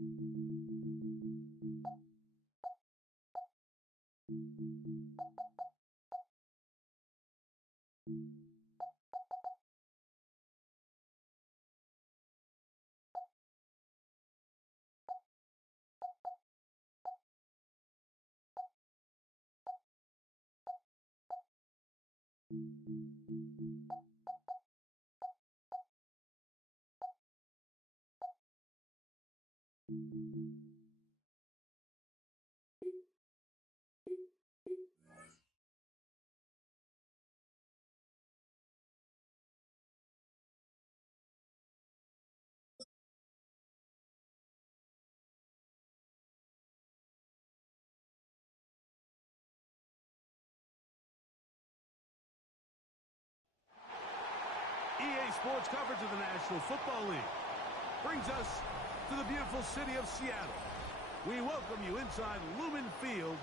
EA Sports coverage of the National Football League brings us to the beautiful city of Seattle. We welcome you inside Lumen Field,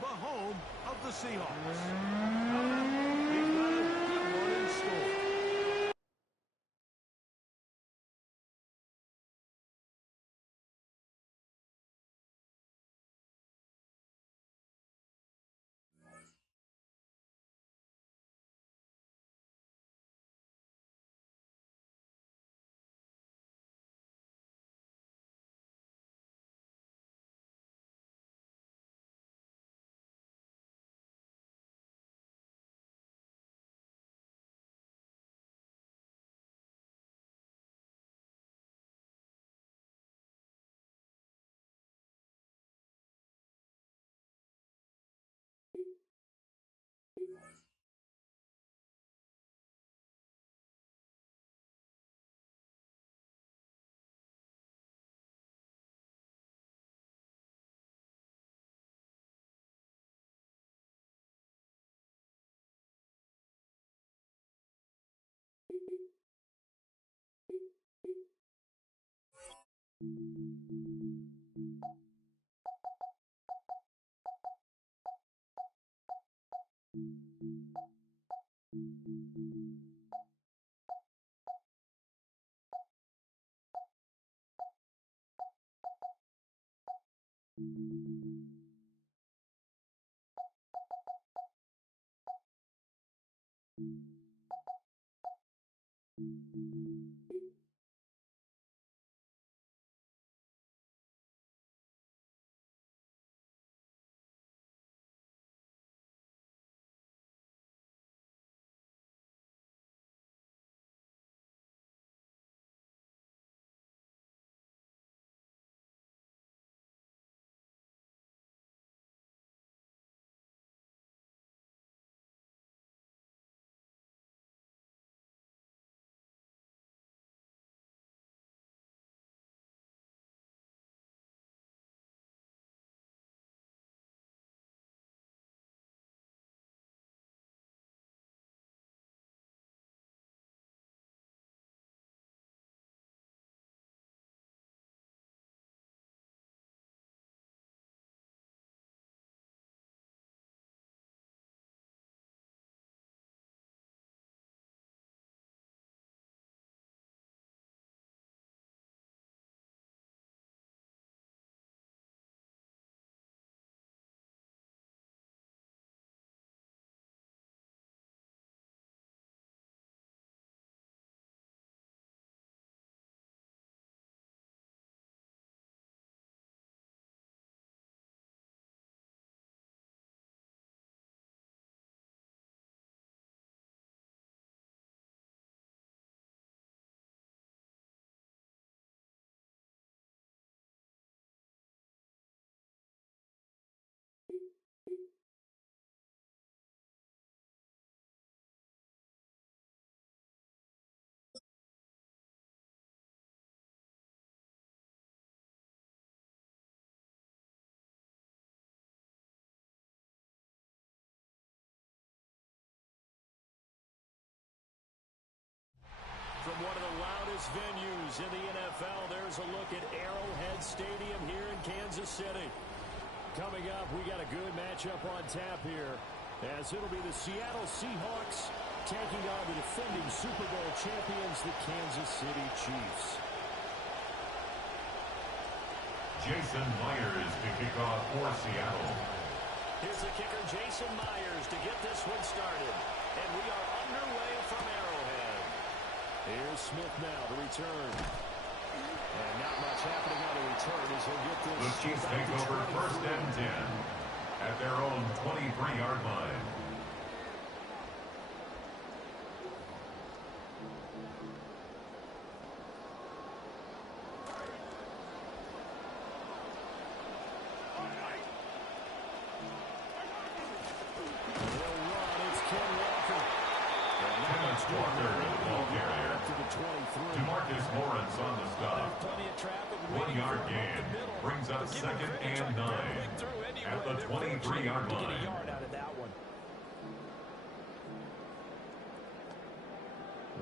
the home of the Seahawks. We've got a good one in store. From one of the loudest venues in the NFL, there's a look at Arrowhead Stadium here in Kansas City. Coming up, we got a good matchup on tap here, as it'll be the Seattle Seahawks taking on the defending Super Bowl champions, the Kansas City Chiefs. Jason Myers to kick off for Seattle. Here's the kicker, Jason Myers, to get this one started. And we are underway from Arrowhead. Here's Smith now to return. And not much happening on the return as he'll get this. The Chiefs take over 1st and 10 at their own 23-yard line. Brings up 2nd and 9 at the 23-yard line. Get a yard out of that one.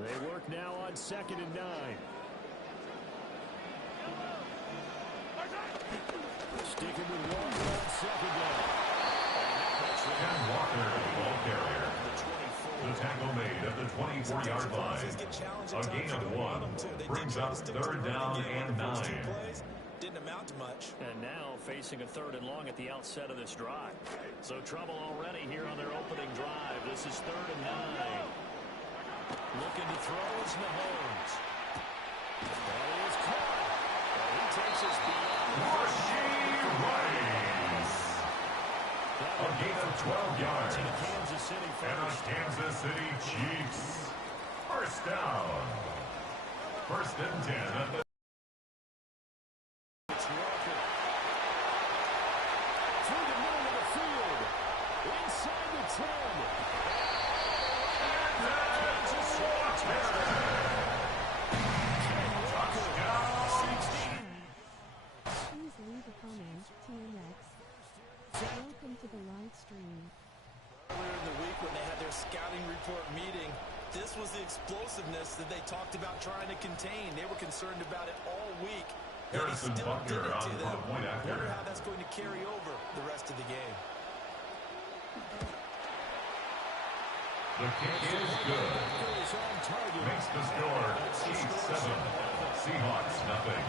They work now on 2nd and 9. Sticking with Walker on 2nd down. And Walker, the ball carrier. The tackle made at the 24-yard line. A gain of 1 brings up 3rd down and 9. Didn't amount to much. And now facing a 3rd and long at the outset of this drive. So trouble already here on their opening drive. This is 3rd and 9. Looking to throw is Mahomes. And he is caught. And he takes us beyond. Rashee Rice. A gain of 12 yards. And a Kansas City Chiefs. 1st down. 1st and 10 at the Welcome to the live stream. Earlier in the week when they had their scouting report meeting, this was the explosiveness that they talked about trying to contain. They were concerned about it all week. Harrison Butker on the point after. Wonder how that's going to carry over the rest of the game. The kick is good. Makes the score Chiefs 7, Seahawks nothing.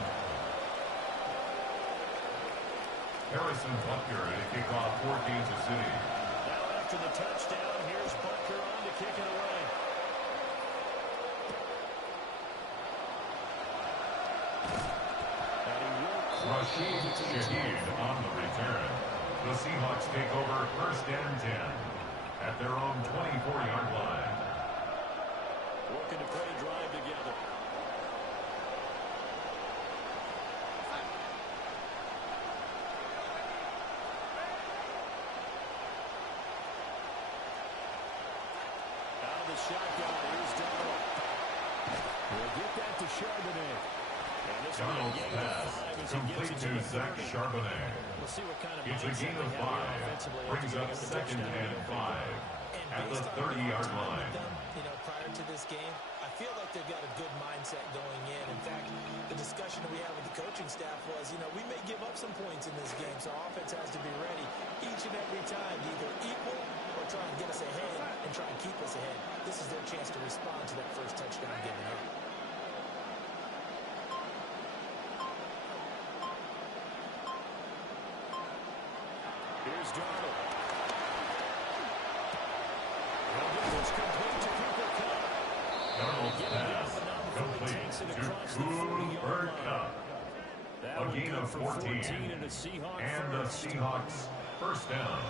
Harrison Butker to kick off for Kansas City. Now after the touchdown, here's Butker on to kick it away. Rashid Shaheed on the return. The Seahawks take over 1st and 10 at their own 24-yard line. Working to put a drive together. Out of the shotgun, here's Donald. We'll get that to Charbonnet. Donald's pass complete to Zach Charbonnet. We'll see what kind of it's a gain of 5. Brings up 2nd and 5 at the 30-yard line. You know, prior to this game, I feel like they've got a good mindset going in. In fact, the discussion that we had with the coaching staff was, you know, we may give up some points in this game, so offense has to be ready each and every time to either equal or try and get us ahead and try and keep us ahead. This is their chance to respond to that first touchdown given up. Here's Donald. Complete to Cooper Kupp. Donald's pass complete to Cooper Kupp. A gain of 14. And the Seahawks 1st down.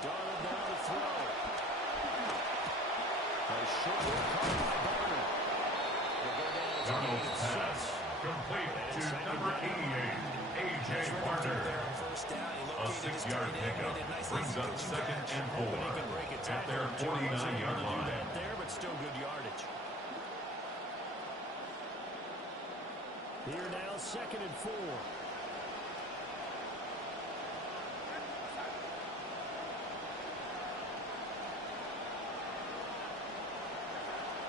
Donald down to throw. A short caught by Barner. Donald's pass complete to number 88, A.J. Barner. A 6-yard pickup brings up 2nd and 4 at their 49-yard line. There, but still good yardage. Here now, 2nd and 4.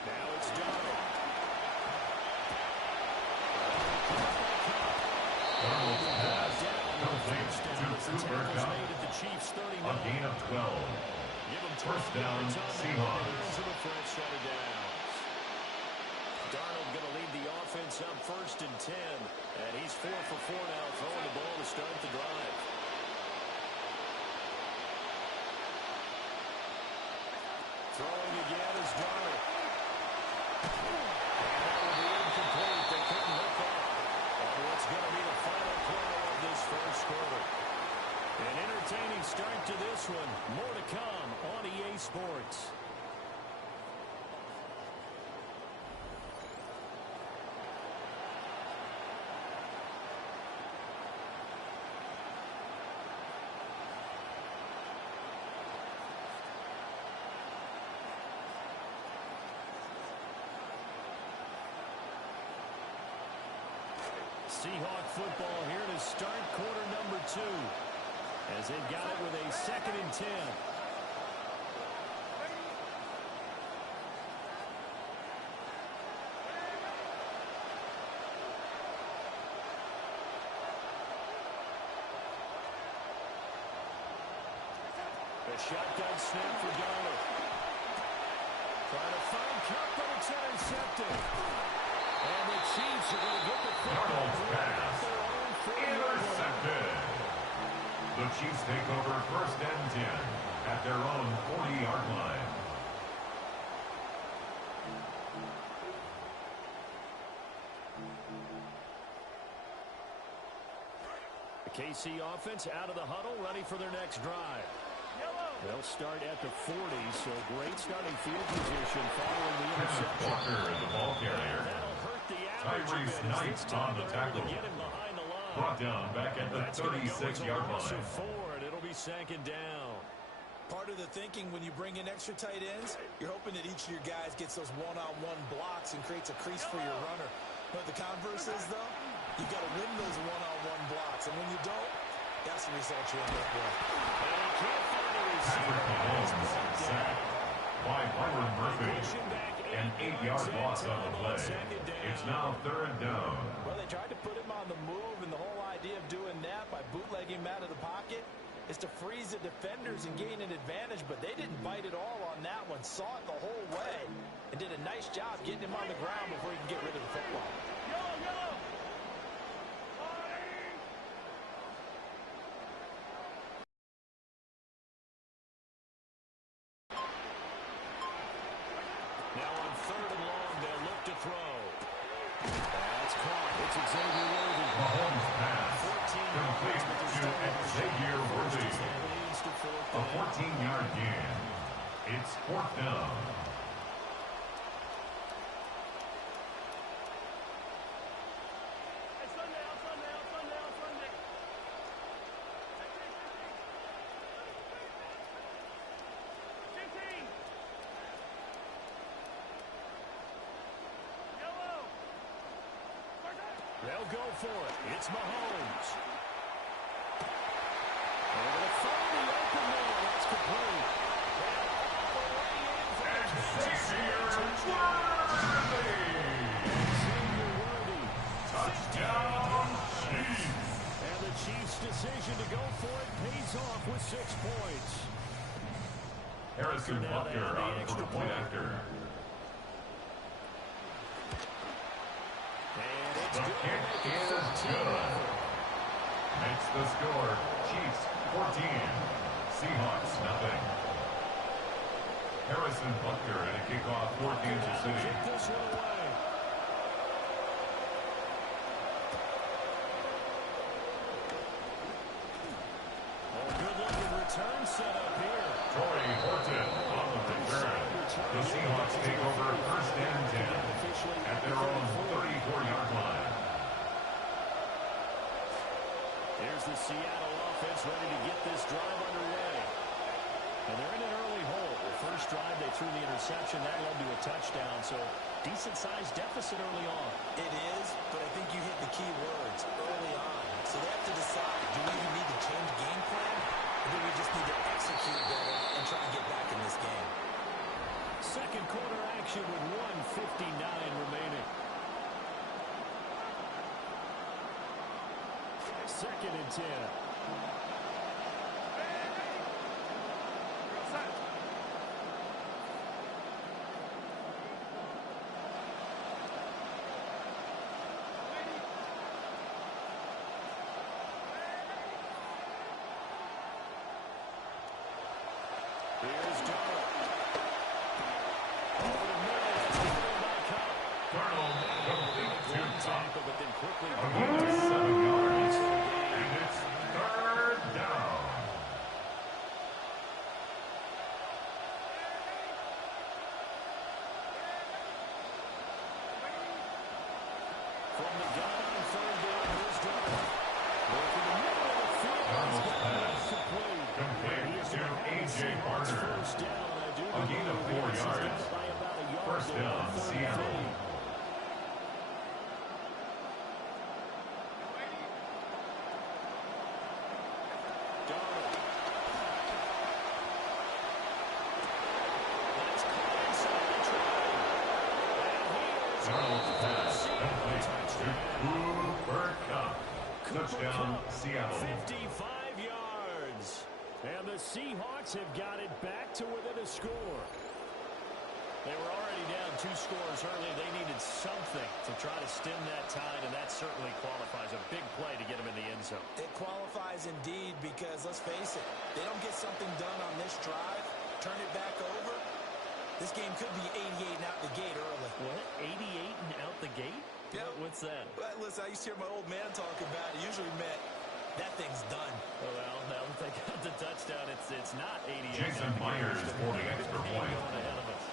Now it's Donald. Donald's Chiefs 39. A gain of 12. Give them First down, Seahawks. To the French set of downs. Darnold going to lead the offense up 1st and 10. And he's 4 for 4 now, throwing the ball to start the drive. Throwing again is Darnold. And that will be incomplete. They couldn't hook up on what's going to be the final play of this first quarter. An entertaining start to this one. More to come on EA Sports. Seahawk football here to start quarter number 2. As they've got it with a 2nd and 10. A shotgun snap for Darnold. Trying to find Cup, but it's intercepted. And the Chiefs are going to get the football pass intercepted. The Chiefs take over 1st and 10 at their own 40-yard line. The KC offense out of the huddle, ready for their next drive. They'll start at the 40, so great starting field position following the interception. Walker is the ball carrier. That'll hurt the average. Tyrese Knight on the tackle. Get him behind the line. Brought down back at the 36-yard line. Forward. It'll be 2nd down. Part of the thinking when you bring in extra tight ends, you're hoping that each of your guys gets those one-on-one blocks and creates a crease for your runner. But the converse is, though, you've got to win those one-on-one blocks. And when you don't, that's the result you end up with. And he can't find a Patrick Mahomes sacked by Byron Murphy. An 8-yard loss on the play. It's now 3rd down. Well, they tried to put him on the move, and the whole idea of doing that by bootlegging him out of the pocket is to freeze the defenders and gain an advantage, but they didn't bite at all on that one. Saw it the whole way and did a nice job getting him on the ground before he could get rid of the football. Now on 3rd and long, they'll look to throw. That's caught. It's Xavier Worthy. Mahomes pass complete to Xavier Worthy. A 14-yard gain. It's 4th down. They'll go for it. It's Mahomes. They're going to find the open man. That's complete. Xavier Worthy. Touchdown, Chiefs. And the Chiefs' decision to go for it pays off with 6 points. Harrison Butker on for the point after. The kick is good. Makes the score Chiefs 14, Seahawks nothing. Harrison Butker and a kickoff for Kansas City. Kick this one away. Good-looking return set up here. Torrey Horton on the return. The Seahawks take over 1st and 10 at their own 34-yard line. Here's the Seattle offense ready to get this drive underway. And they're in an early hole. The first drive, they threw the interception. That led to a touchdown. So decent-sized deficit early on. It is, but I think you hit the key words early on. So they have to decide, do we even need to change game plan, or do we just need to execute better and try and get back in this game? Second quarter action with 1:59 remaining. 2nd and 10. quickly. A gain of 7 yards. And it's third down. From the gun on third down, here's Darnold. Working the middle of the field. Darnold's pass complete to A.J. Barner. A gain of 4 yards. First down, Seattle. Darnold's pass complete to Cooper Kupp. Touchdown, Seattle. 55 yards. And the Seahawks have got it back to within a score. They were already down 2 scores early. They needed something to try to stem that tide, and that certainly qualifies. A big play to get them in the end zone. It qualifies indeed because, let's face it, they don't get something done on this drive, turn it back over, this game could be 88 and out the gate early. What? 88 and out the gate? Yeah. What's that? Well, listen, I used to hear my old man talk about it. Usually meant that thing's done. Oh, well, now that they got the touchdown, it's not 88. Jason Myers for the extra point. Ahead of us.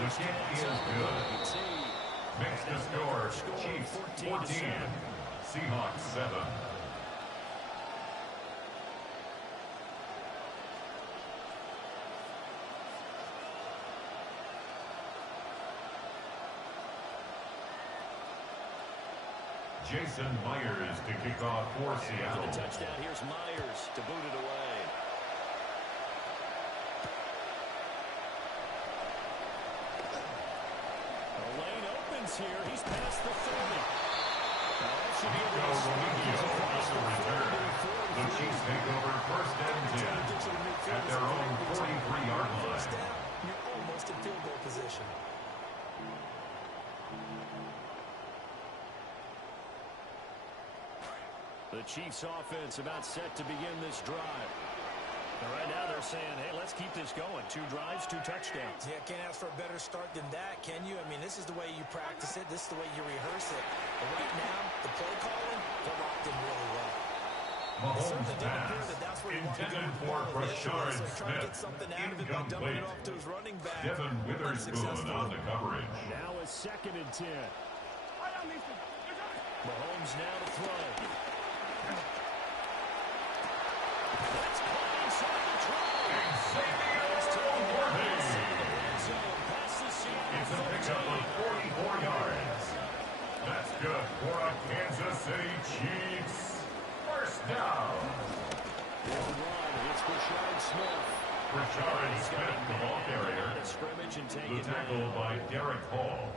The kick is good. Makes the score Chiefs 14, Seahawks 7. Jason Myers to kick off for Seattle. The touchdown, here's Myers to boot it away. The lane opens here. He's past the 30. That should be Nico Romeo on the return. The Chiefs take over first and 10 at their own 43-yard line. First down, you're almost in field goal position. The Chiefs offense about set to begin this drive. And right now they're saying, hey, let's keep this going. 2 drives, 2 touchdowns. Yeah, can't ask for a better start than that, can you? I mean, this is the way you practice it. This is the way you rehearse it. But right now, the play calling, they're locked in really well. Mahomes pass intended for Rashard Smith. Incomplete. Devin Witherspoon on the coverage. Now a 2nd and 10. Mahomes now to throw. That's caught inside the try. It's a pickup of 44 yards. That's good for a Kansas City Chiefs. First down. It's Rashard Smith. Rashard Smith, the ball carrier. The tackle by Derek Hall.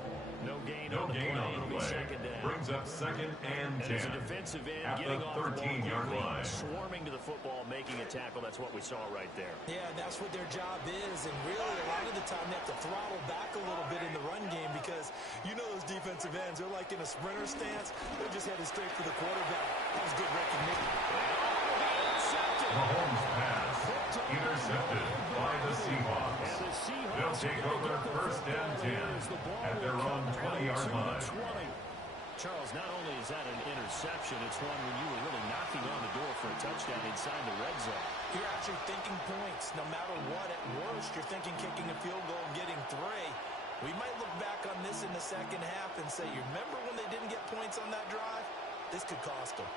No gain No on the gain play. on the play. Second down. Brings up 2nd and 10. As a defensive end, at getting the off the ball 13-yard quickly, line. swarming to the football, making a tackle. That's what we saw right there. Yeah, that's what their job is. And really, a lot of the time, they have to throttle back a little bit in the run game because you know those defensive ends, they're like in a sprinter stance. They're just headed straight for the quarterback. That was good recognition. Mahomes pass intercepted by the Seahawks. They'll take over first and 10 at their own 20-yard line. Charles, not only is that an interception, it's one when you were really knocking on the door for a touchdown inside the red zone. You're actually thinking points. No matter what, at worst, you're thinking kicking a field goal and getting 3. We might look back on this in the second half and say, you remember when they didn't get points on that drive? This could cost them.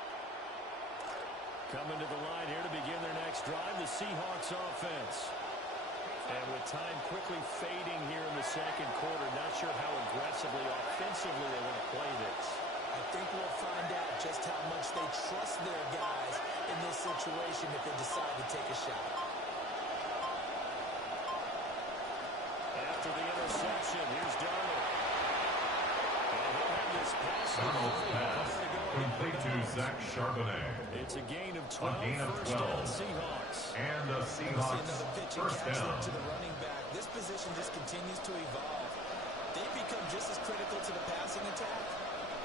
Coming to the line here to begin their next drive, the Seahawks offense. And with time quickly fading here in the second quarter, not sure how aggressively, offensively they want to play this. I think we'll find out just how much they trust their guys in this situation if they decide to take a shot. After the interception, here's Darnold. And he'll have this pass. Darnold's pass complete to Zach Charbonnet. It's a gain of 12. A gain of 12. First down, Seahawks. And the Seahawks first down. To the running back. This position just continues to evolve. They become just as critical to the passing attack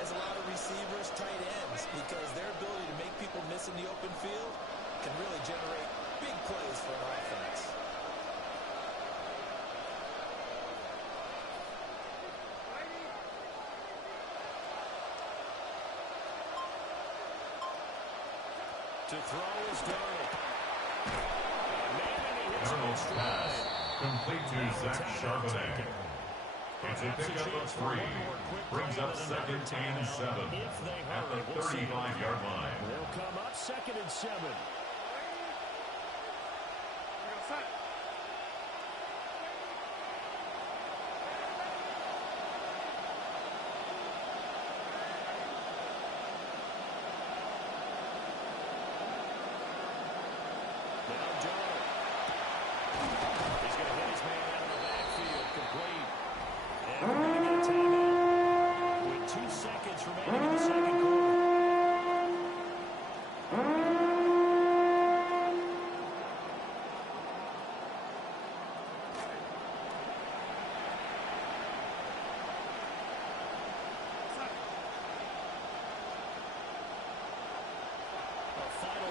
as a lot of receivers, tight ends, because their ability to make people miss in the open field can really generate big plays for an offense. To throw is Darnold. Darnold's pass complete to Zach Charbonnet. It's a pickup of 3. Brings up 2nd and 7 at the 35-yard line. They'll come up 2nd and 7.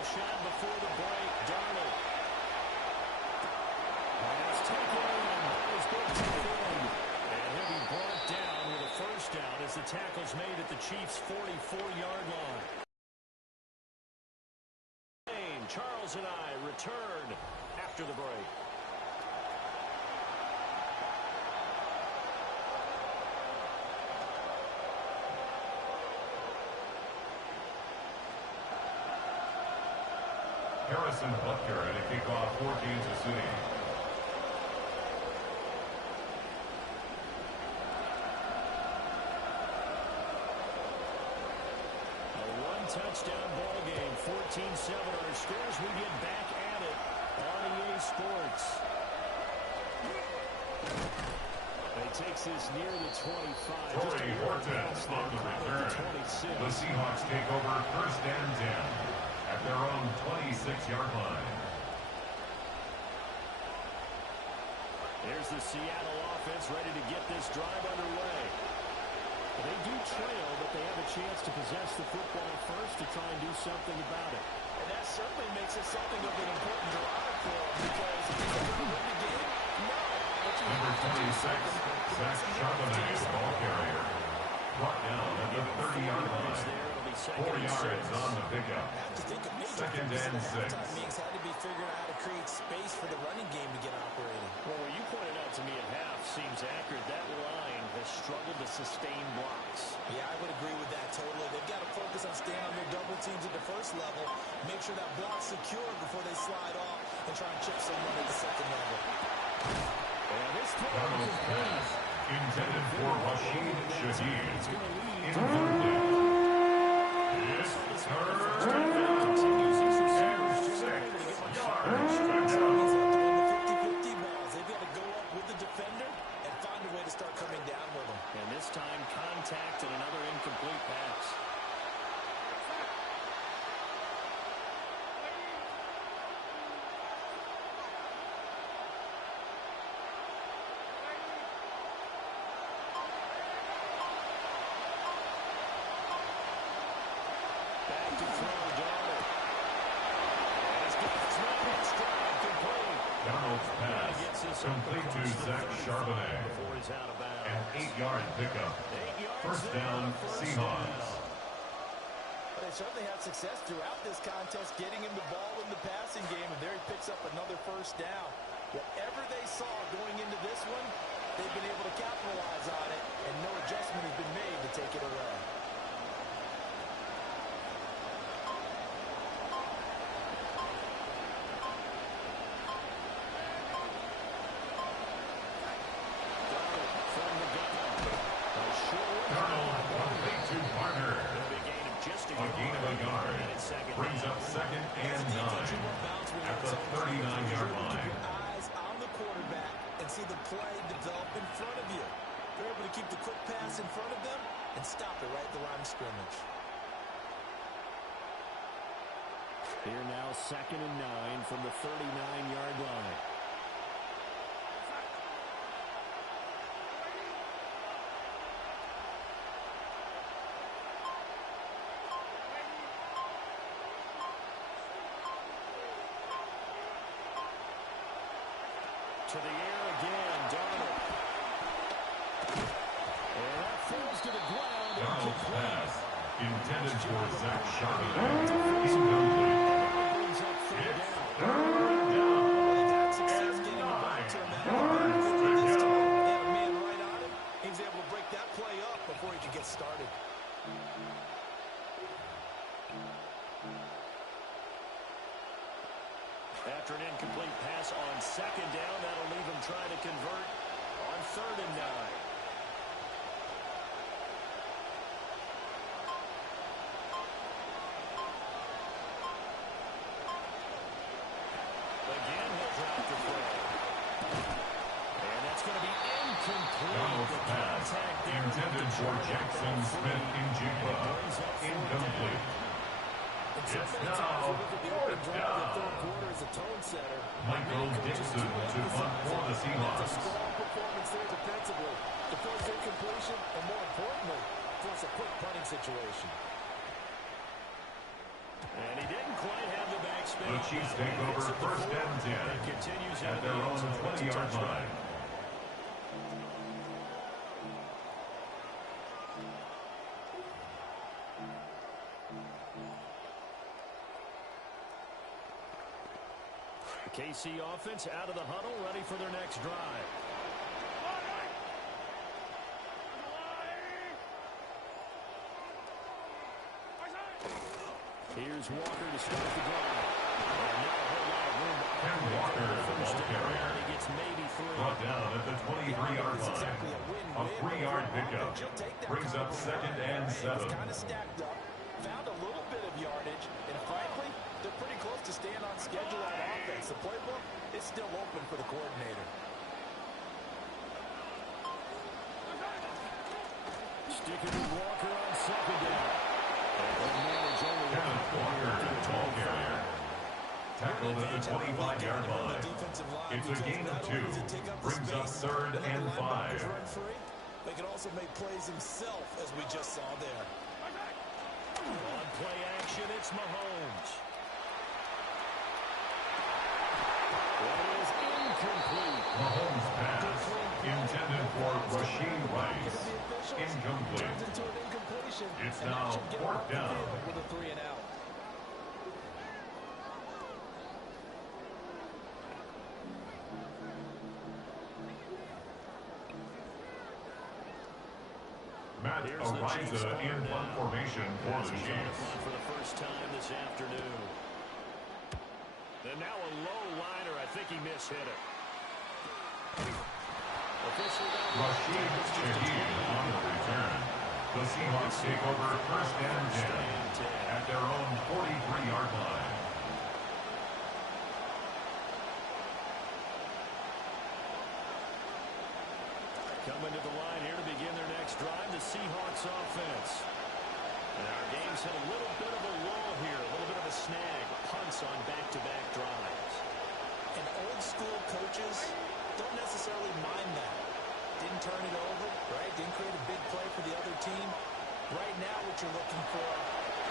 Shot before the break, Darnold. Has taken in by his big tight end. And he'll be brought down with a first down as the tackle's made at the Chiefs' 44-yard line. Charles and I return after the break. Harrison Butker at a kickoff for Kansas City. A one-touchdown ball game, 14-7 our scores. We get back at it on EA Sports. He takes this near the 25. Torrey Horton on the return. The Seahawks take over 1st and 10. At their own 26-yard line. Here's the Seattle offense ready to get this drive underway. They do trail, but they have a chance to possess the football first to try and do something about it. And that certainly makes it something of an important drive for them because if they're going to win the game, no. Number 26, Zach Charbonnet, ball carrier. Brought down at the 30-yard line. 4 yards on the pickup. 2nd and 6. Meeks had to be figuring out how to create space for the running game to get operating. Well, what you pointed out to me at half seems accurate. That line has struggled to sustain blocks. Yeah, I would agree with that totally. They've got to focus on staying on their double teams at the first level, make sure that block's secure before they slide off, and try and chip someone at the second level. And this Donald's pass intended for Rashid Shaheed. Incomplete. It's third and 6 yards. They've got to go up with the defender and find a way to start coming down with them. And this time, contact and another incomplete pass. Back to throw, Darnold. Has got his man in stride, complete. Donald's pass complete to Zach Charbonnet. Before he's out of bounds. An 8-yard pickup. 8 yards 1st down, Seahawks. But they certainly had success throughout this contest, getting him the ball in the passing game, and there he picks up another first down. Whatever they saw going into this one, they've been able to capitalize on it, and no adjustment has been made to take it away. A gain of a yard. Brings up 2nd and 9 at the 39-yard line. Eyes on the quarterback and see the play develop in front of you. They're able to keep the quick pass in front of them and stop it right at the line of scrimmage. Here now 2nd and 9 from the 39-yard line. To the air again, Darnold. And that falls to the ground. Donald's pass intended for Zach Charbonnet. Incomplete. It's third down. They've had success getting the ball to him at the backfield this time. They had a man right on him. He was able to break that play up before he could get started. After an incomplete pass on second down, that'll leave him trying to convert on 3rd and 9. Again, he'll drop the throw. And that's going to be incomplete. Donald's pass intended for Jackson Smith-Njigba. Incomplete. It's now 4th down. Michael Dixon to punt for the Seahawks. Strong performance there defensively to force incompletion and, more importantly, force a quick punting situation. And he didn't quite have the backspin. The Chiefs take over 1st and 10 at their own 20-yard line. KC offense out of the huddle, ready for their next drive. Here's Walker to start the drive. And not a whole lot of room. Ken Walker, the ball carrier, he gets maybe 3. brought down at the 23-yard line. A 3-yard pickup brings up 2nd and 7. Kind of stacked up, found a little bit of yardage, and frankly, they're pretty close to staying on schedule on offense. The playbook is still open for the coordinator. Sticking with Walker on 2nd down. Kenneth Walker, the ball carrier, tackled at the 25-yard line. It's a gain of 2. Brings up 3rd and 5. They can also make plays himself, as we just saw there. On play action, it's Mahomes. That is incomplete. Mahomes' pass intended for Rashee Rice. Incomplete. It's now 4th down. With a 3 and out. Matt Ariza in punt formation for the Chiefs. For the first time this afternoon. And now a low liner. I think he mishit it. Rashid Shaheed on the return. The Seahawks take over 1st and 10 at their own 43-yard line. Coming to the line here to begin their next drive, the Seahawks offense. And our game's had a little bit of a lull here, a little bit of a snag, punts on back-to-back drives. And old school coaches don't necessarily mind that. Didn't turn it over, right? Didn't create a big play for the other team. Right now what you're looking for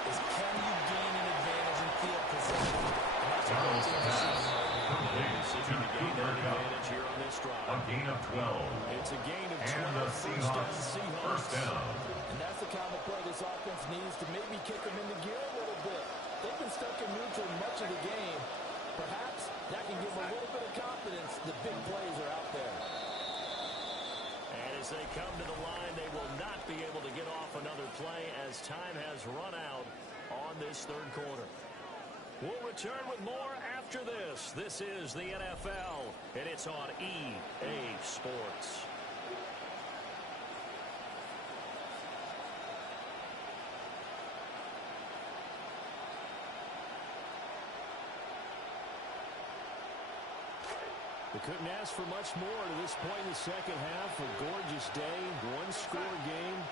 is, can you gain an advantage in field position? And that's what Donald's they're pass doing. complete to Cooper Kupp. Here on this drive. A gain of 12. It's a gain of 12. And the Seahawks 1st down. And that's the kind of play this offense needs to maybe kick them into gear a little bit. They've been stuck in neutral much of the game. Perhaps that can give them a little bit of confidence. The big plays are out there. And as they come to the line, they will not be able to get off another play as time has run out on this 3rd quarter. We'll return with more after this. This is the NFL, and it's on EA Sports. They couldn't ask for much more to this point in the second half. A gorgeous day, one-score game,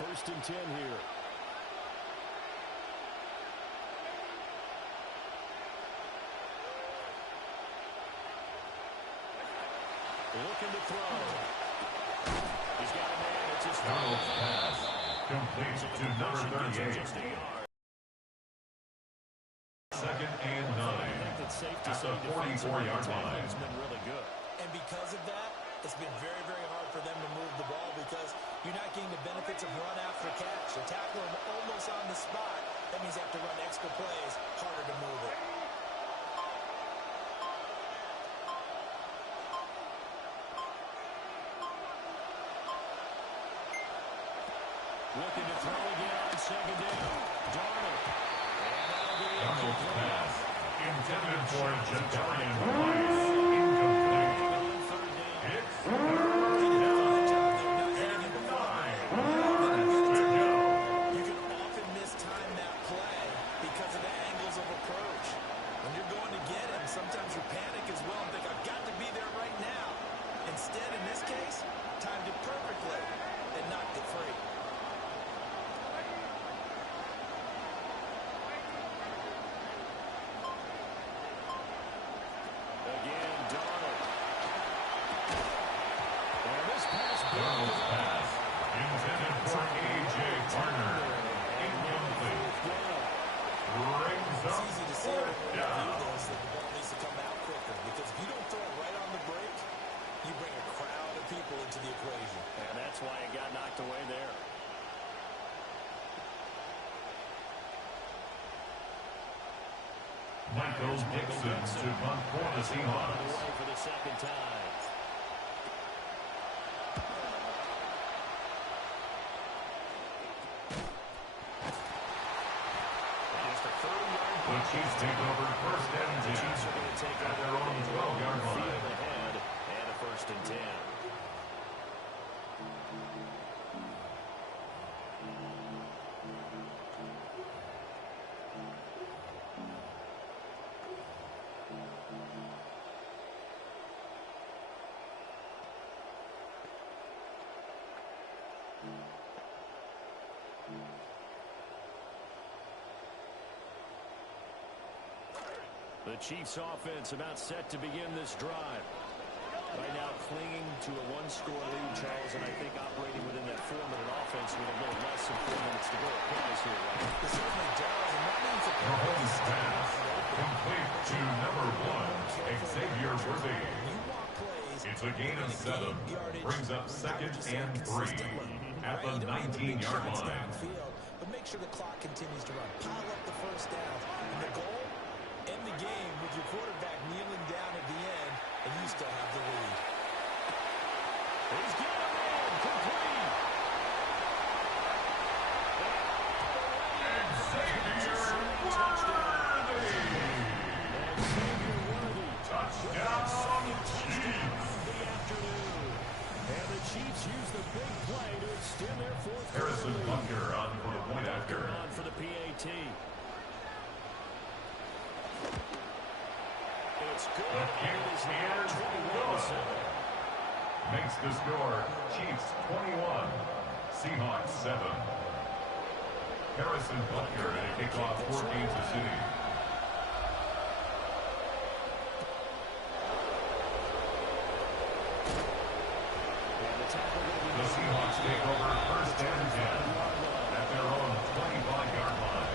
1st and 10 here. Looking to throw. He's got a man. It's just Donald's pass complete to number 38. 2nd and 9 at the 44-yard line. It's been really good. And because of that, it's been very, very hard for them to move the ball because you're not getting the benefits of run after catch. They tackle them almost on the spot. That means you have to run extra plays, harder to move it. Looking to throw again on second down. Darnold. And that'll be Darnold's pass intended for Jadarian Price. Incomplete. It's third down. And 9 yards to go. You can often mistime that play because of the angles of approach. When you're going to get him, sometimes you panic as well and think, I've got to be there right now. Instead, in this case, timed it perfectly and knocked it free. Again, Darnold. And this pass Darnold's pass intended for A.J. Barner. Incomplete. Brings up It's easy to see fourth down. that the ball needs to come out quicker because if you don't throw it right on the break, you bring a crowd of people into the equation. And that's why it got knocked away there. Michael Dixon to punt for the Seahawks. Away for the second time. Just a 30-yard The Chiefs take over first and 10 Chiefs are going to take at their own 12-yard field line. ahead and a first and 10. The Chiefs offense about set to begin this drive. Right now clinging to a one-score lead, Charles, and I think operating within that 4-minute offense with a little less than 4 minutes to go. It applies here, right? It certainly does, and that means that Mahomes' pass complete to number 1, Xavier Worthy. you want plays. It's a gain of 7. Brings up second and 3 at the 19-yard line. But make sure the clock continues to run. Pile up the first down. And the goal, end the game with your quarterback kneeling down at the end, and you still have the lead. He's got it in. Complete. Xavier Worthy. Touchdown, Chiefs. The afternoon. And the Chiefs use the big play to extend their fourth Harrison lead. Bunker on for the point after. On for the PAT. It's good. The kick It is is now 21-7. Makes the score Chiefs 21, Seahawks 7. Harrison Butker to kick off for Kansas City. The Seahawks take over first and 10 at their own 25-yard line.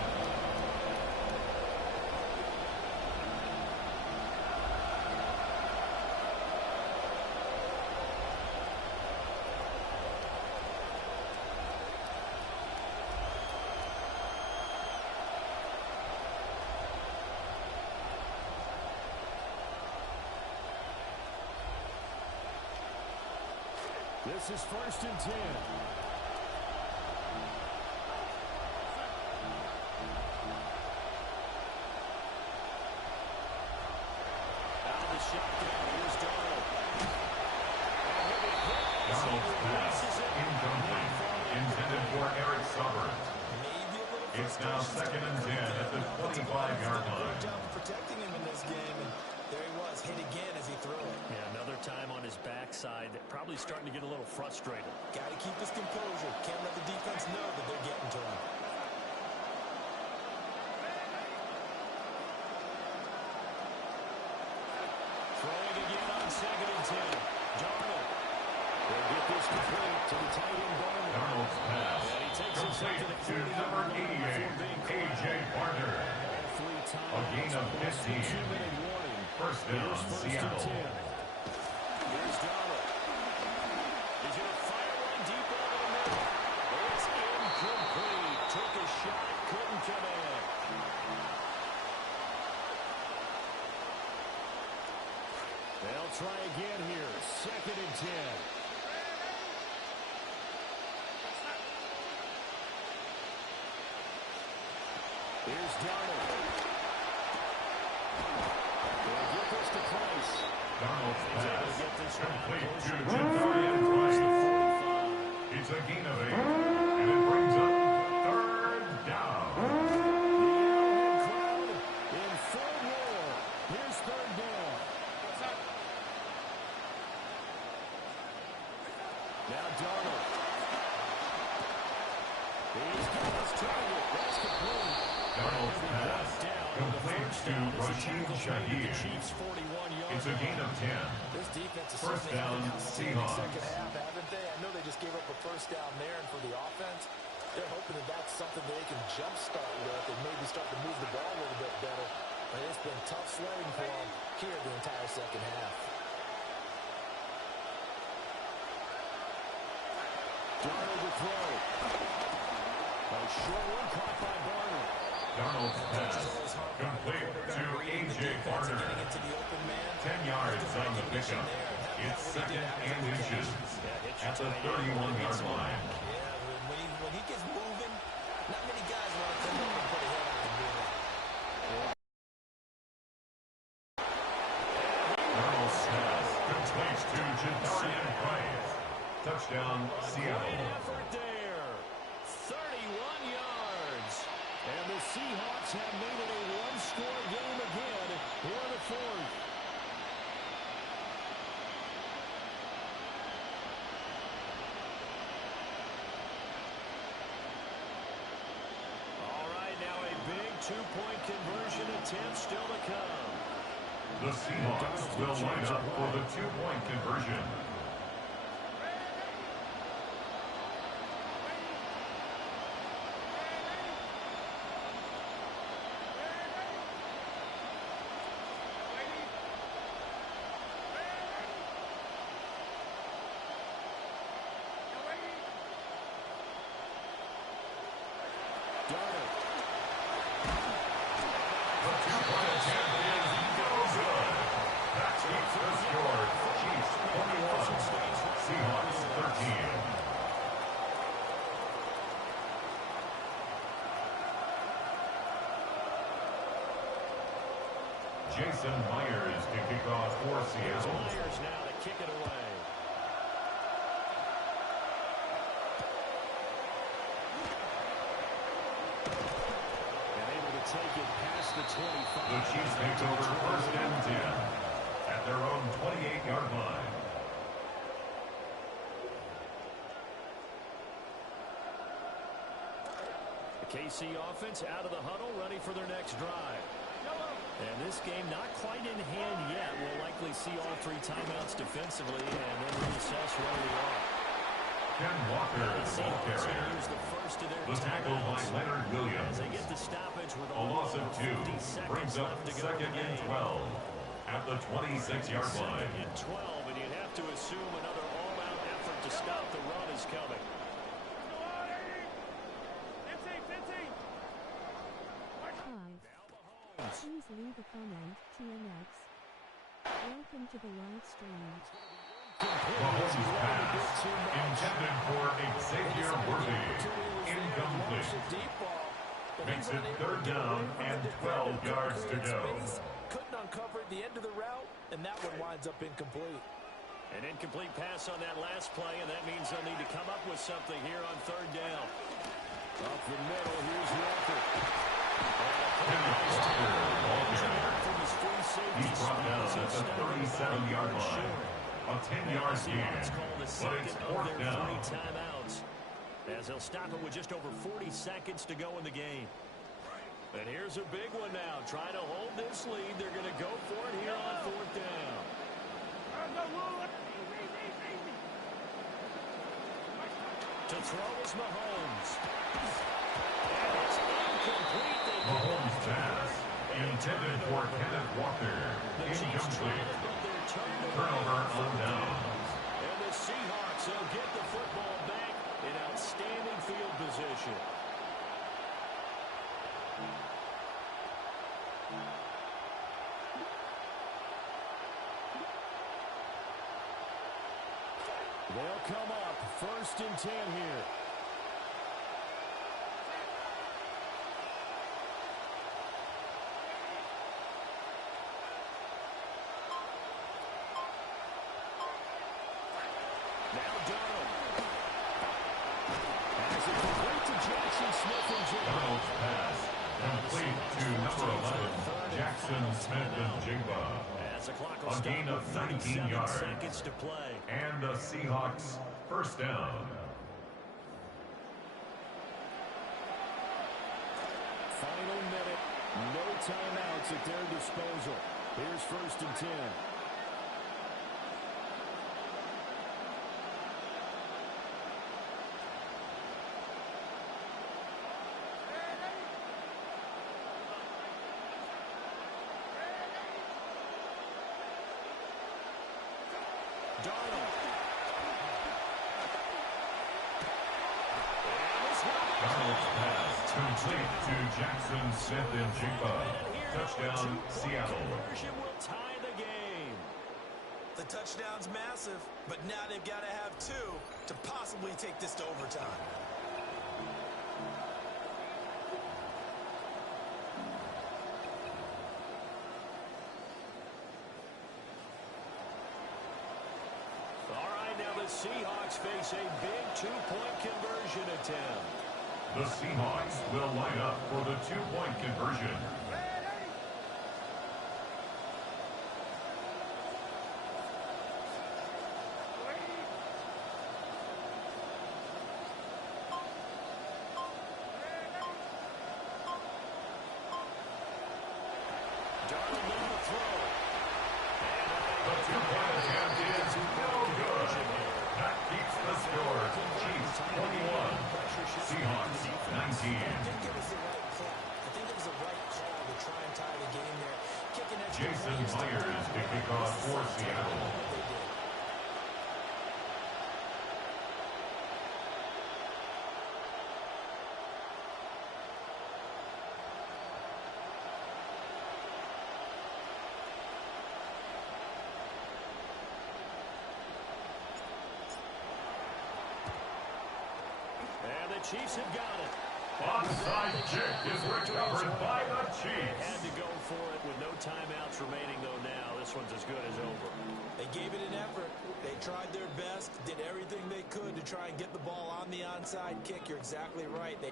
This is first and 10. Out of the shotgun, here's Darnold. Donald's pass incomplete. Intended for Eric Subbert. Maybe a little It's now second and 10 at the 25-yard line. job of protecting him in this game, and there he was, hit again as he threw it. Yeah, another time on his backside, probably starting to get a little frustrated. Got to keep his composure. Can't let the defense know that they're getting to him. Throwing again on second and 10. Darnold. They'll get this complete to the tight end Darnold. Darnold's pass And he takes us up to the complete to number 88, A.J. Barner. A gain of 15. Two-minute warning. First down, Here's first and Seattle. 10. Here's Darnold. He's going to fire one deep over the middle. It's incomplete. Took a shot, couldn't come in. They'll try again here. Second and 10. Here's Darnold. They'll get this to Price. Darnold's pass complete to Jadarian Price. the 45. It's a gain of 8, and it brings up third down. The crowd in full roar. Here's third down. Now Darnold. He's got his target. That's complete. Darnold's pass complete to Rashid Shaheed. It's a gain of 10. This defense is First down, Seahawks. Second half, haven't they? I know they just gave up a first down there, and for the offense, they're hoping that that's something they can jumpstart with and maybe start to move the ball a little bit better. But it's been tough sledding for them here the entire second half. Darnold to throw. A short one caught by Barner. Darnold's pass complete to A.J. Barner. 10 yards on the pickup. It's second and inches at the 31-yard line. Yeah, when he gets moving, not many guys want to come up and put a head on him doing that. Darnold's pass complete to Jadarian Price. Touchdown, Seattle. Effort there. 31 yards. And the Seahawks have made it a one-score game again here in the fourth. All right, now a big two-point conversion attempt still to come. The Seahawks will line up for the two-point conversion. Jason Myers to kick off for Seattle. Myers now to kick it away. And able to take it past the 25. The Chiefs take over first and 10 at their own 28-yard line. The KC offense out of the huddle, ready for their next drive. And this game not quite in hand yet. We'll likely see all three timeouts defensively and then reassess where we are. Ken Walker, the ball carrier. The tackle by Leonard Williams. As they get the stoppage with A loss of 2 brings up left to go second in the and game. 12 at the 26-yard line. Second and 12, and you'd have to assume another all-out effort to stop the run is coming. Please leave a comment, TNX. Welcome to the live stream. Mahomes' pass intended for Xavier Worthy. Incomplete. Makes it third down and 12 yards to go. Couldn't uncover the end of the route, and that one winds up incomplete. An incomplete pass on that last play, and that means they'll need to come up with something here on third down. Up the middle, here's Walker. He's brought down at the 37-yard line. A 10-yard gain, but it's fourth down. Timeouts, as they'll stop it with just over 40 seconds to go in the game. And here's a big one now. Trying to hold this lead. They're going to go for it here on fourth down. To throw is Mahomes. And it's incomplete. Mahomes' pass intended for Kenneth Walker. Incomplete. Turnover on downs. And the Seahawks will get the football back in outstanding field position. They'll come up first and 10 here. 11, Jackson Smith-Njigba. A gain of 19 yards. Seconds to play. And the Seahawks first down. Final minute. No timeouts at their disposal. Here's 1st and 10. Donald's pass complete to Jackson Smith-Njigba. Touchdown, Seattle. Conversion will tie the game. The touchdown's massive, but now they've got to have 2 to possibly take this to overtime. All right, now the Seahawks face a big 2-point conversion attempt. The Seahawks will line up for the 2-point conversion. Darnold on the throw. The 2-point attempt is no good. That keeps the score. Chiefs 21. Seahawks 19. I think it was the right play. I think it was the right call to try and tie the game there. Kicking extra Jason points to Myers to kick off for Seattle. they did. And the Chiefs have got it. Onside kick is recovered by the Chiefs. Had to go for it with no timeouts remaining, though, now. This one's as good as over. They gave it an effort. They tried their best, did everything they could to try and get the ball on the onside kick. You're exactly right. They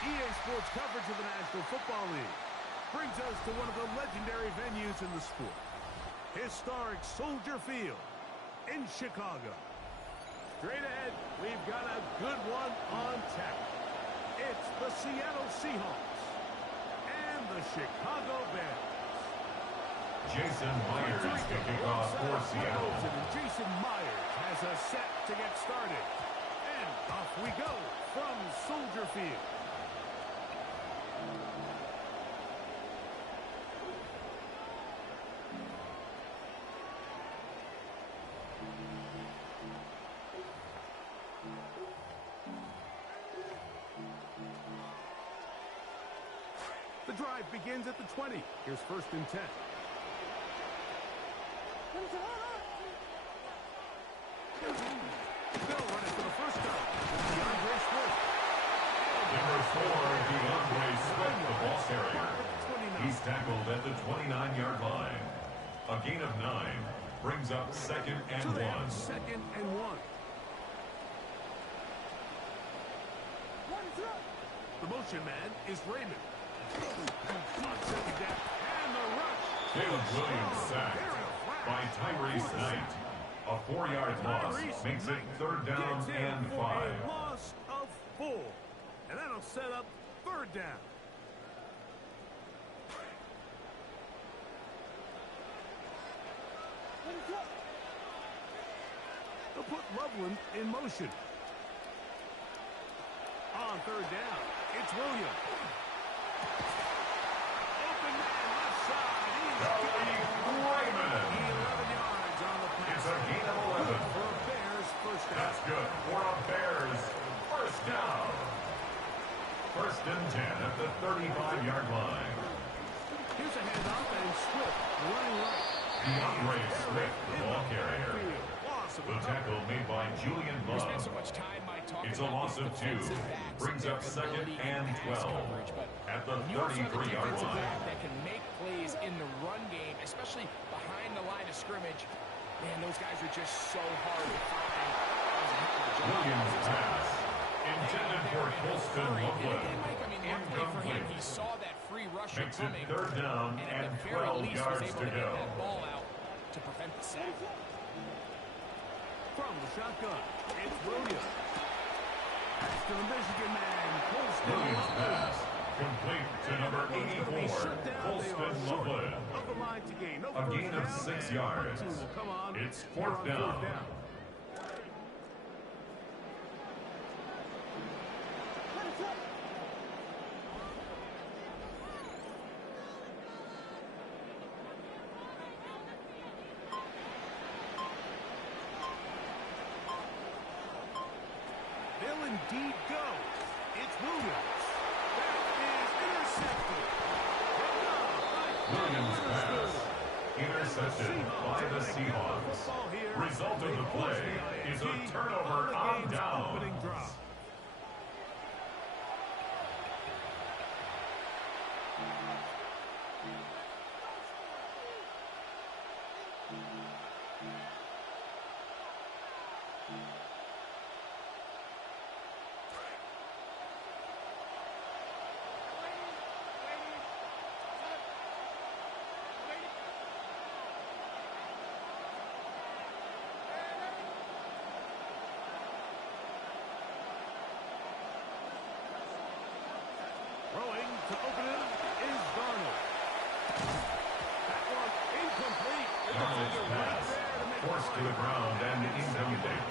EA Sports coverage of the National Football League brings us to one of the legendary venues in the sport. Historic Soldier Field in Chicago. Straight ahead, we've got a good one on tap. It's the Seattle Seahawks and the Chicago Bears. Jason Myers to kick off for Seattle. And Jason Myers has a set to get started. And off we go from Soldier Field. The drive begins at the 20. Here's 1st and 10. Still running for the first down. DeAndre Swift. Number 4, DeAndre Swift, the ball carrier. He's tackled at the 29-yard line. A gain of 9 brings up 2nd and 1. 2nd and 1. The motion man is Raymond. On second down, and the rush. Caleb Williams sacked by Tyrese Knight. A 4-yard loss makes it third down and 5. A loss of 4. And that'll set up third down. They'll put Loveland in motion. On third down, it's Williams. Open man, left side. He's got 11 yards on the pass. It's a gain of 11. For a Bears first down. That's good for a Bears first down. First and 10 at the 35-yard line. Here's a handoff and Swift running right. DeAndre Swift, the ball carrier. The tackle made by Julian Love. It's a loss of 2. Brings up second and 12 at the 33-yard line. That can make plays in the run game, especially behind the line of scrimmage. Man, those guys are just so hard to find. Williams pass intended for Colston Loveland. Incomplete. He saw that free rusher Makes it coming, third down and at the very 12 least yards was able to to go. get that ball out to prevent the sack. From the shotgun, it's Williams. That's to the Michigan man, Colston Williams Loveland. pass complete to number 84, Colston Loveland. Of the line to gain. No A first gain of down, 6 and yards. punting will come on It's here fourth on down. They'll indeed go. It's Williams. That is intercepted. Williams pass intercepted by the Seahawks. Result of the play is a turnover on downs. Throwing to open it is Darnold. That one incomplete. Darnold's pass forced to the ground and incomplete.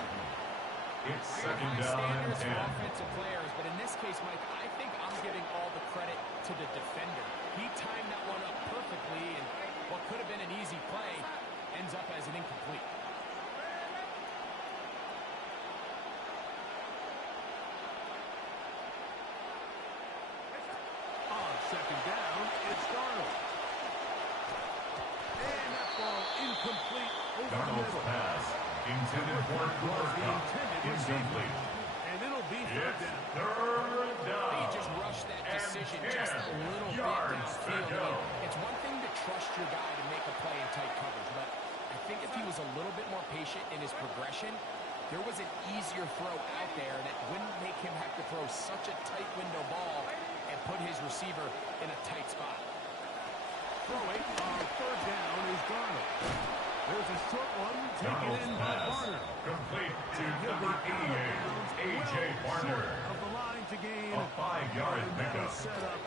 It's second down and 10. Offensive players, but in this case, Mike, I think I'm giving all the credit to the defender. He timed that one up perfectly, and what could have been an easy play ends up as an incomplete. On second down, it's Darnold. And that ball incomplete over the Darnold's middle. pass intended for Cooper Kupp. Incomplete. And it'll be third It's down. third down. He just rushed that decision And just a 10 little bit yards to downfield. go. It's one thing to trust your guy to make a play in tight coverage, but I think if he was a little bit more patient in his progression, there was an easier throw out there that wouldn't make him have to throw such a tight window ball and put his receiver in a tight spot. Throwing on third down is Darnold. There's a short one taken Darnold's in by pass Barner. complete to number 88, A.J. Barner. Of the line to gain. A 5-yard pickup.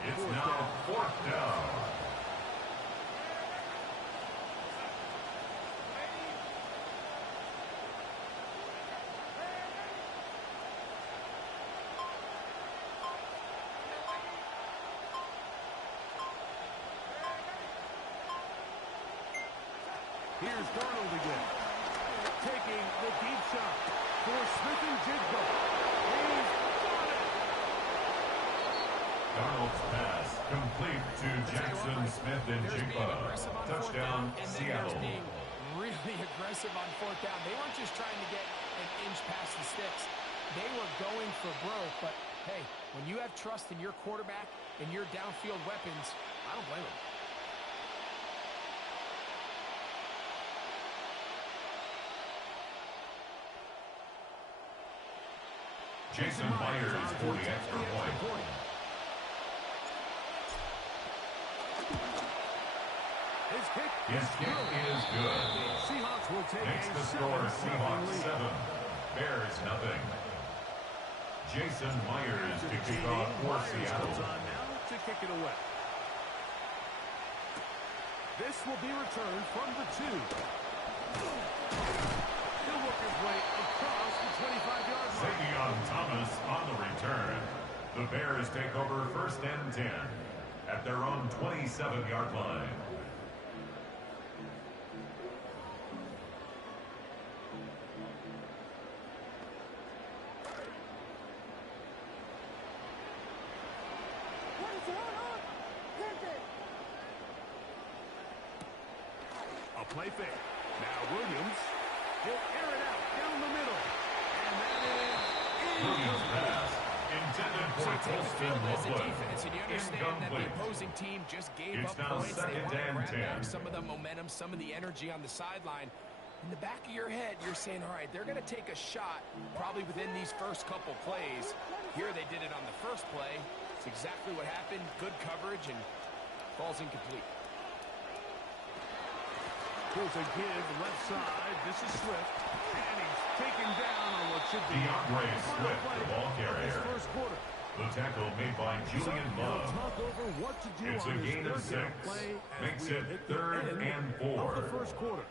It's now fourth down. Here's Darnold again. Taking the deep shot for Smith and Jigba. He's got it. Darnold's pass complete to Jackson Smith and There's being Jigba. aggressive on fourth Touchdown, down, and then Seattle. there's being really aggressive on fourth down. They weren't just trying to get an inch past the sticks. They were going for broke, but hey, when you have trust in your quarterback and your downfield weapons, I don't blame them. Jason Myers for the extra point. His kick is good. Seahawks will take Makes the score Seahawks 7, Bears nothing. Jason Myers to kick off for Seattle. Comes on now to kick it away. This will be returned from the 2. He'll work his way across the 25-yard line. Savion Thomas on the return. The Bears take over 1st and 10 at their own 27-yard line. A play fake. Now Williams will air it out down the middle. And that is Williams pass intended for Colston as a Loveland. defense, and you understand that the opposing team just gave It's up now points. They 2nd want to and grab 10. back some of the momentum, some of the energy on the sideline. In the back of your head, you're saying, all right, they're going to take a shot probably within these first couple plays. Here they did it on the first play. It's exactly what happened. Good coverage and falls incomplete. Here's a give left side. This is Swift. And he's taken down on what should be DeAndre Swift, the ball carrier. first quarter. The tackle made by Julian Love. Talk over what to do It's on a this gain of 6. play as Makes we it hit the 3rd end and of the 4. first quarter.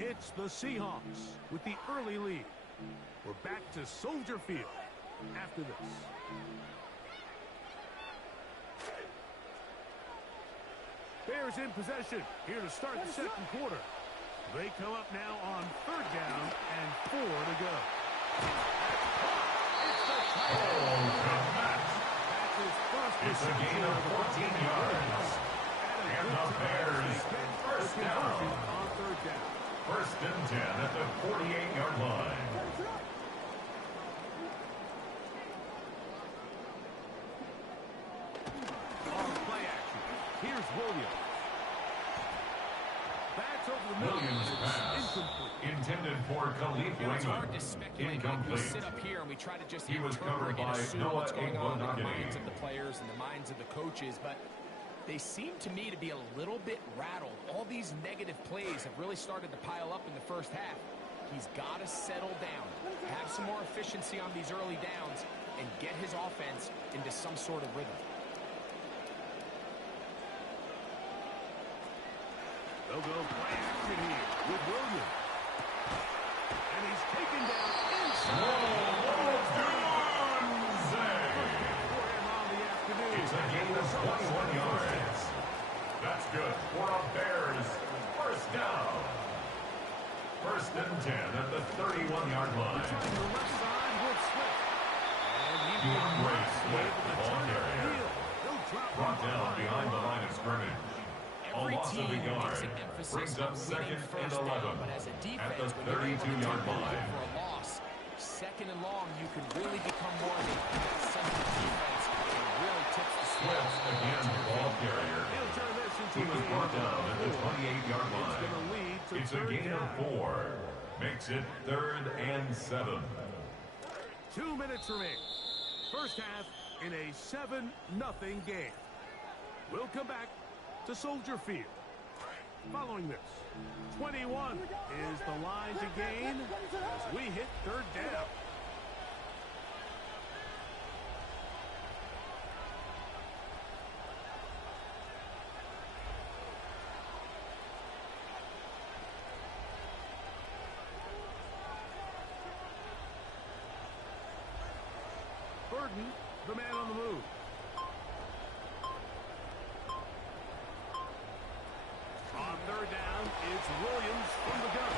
It's the Seahawks with the early lead. We're back to Soldier Field after this. Bears in possession here to start the second quarter. They come up now on 3rd down and 4 to go. It's the tight end. Oh, good match. That's his first It's a gain of 14 yards. And the Bears first down. On 3rd down. 1st and 10 at the 48-yard line. On play action. Here's Williams. That's over the middle. Williams pass. Incomplete. Intended for Khalif You know, it's hard Raymond. to speculate when we Incomplete. sit up here and we try to just He was covered interpret and by assume Noah what's going on in the Igbenogany. minds of the players and the minds of the coaches, but they seem to me to be a little bit rattled. All these negative plays have really started to pile up in the first half. He's got to settle down, have some more efficiency on these early downs, and get his offense into some sort of rhythm. They'll go play action here with Williams. And he's taken down inside. For him on the afternoon. It's a gain of 21 yards. That's good for a Bears first down. 1st and 10 at the 31-yard line. Trying the left side with Swift. And he DeAndre Swift, the ball carrier. He'll drop Brought down behind the line of scrimmage. A Every loss of a team yard. makes an emphasis Brings on up winning 2nd and first 11 down, but as a at defense, the when you're able to 32-yard take the lead line. for a loss, 2nd and long, you can really become more of a defensive defense and really tips the scale. Swift again, the ball carrier. He'll turn this into He was brought down at the 28-yard It's line. going to lead to It's a 3rd gain of down. 4. Makes it 3rd and 7. 2 minutes remain. First half in a 7-0 game. We'll come back to Soldier Field. Following this, 21 is the line to gain as we hit 3rd down. Burden, the man on the move. On 3rd down, it's Williams from the gun.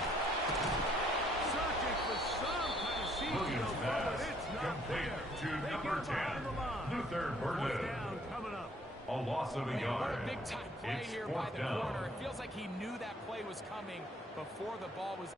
Searching for some kind of seed to Williams go pass. forward. It's not Complete there. to They number get him behind 10. the line. Luther Fourth Burden. down coming up. A loss of a What yard. a big-time play It's here by 4th the down. corner. It feels like he knew that play was coming before the ball was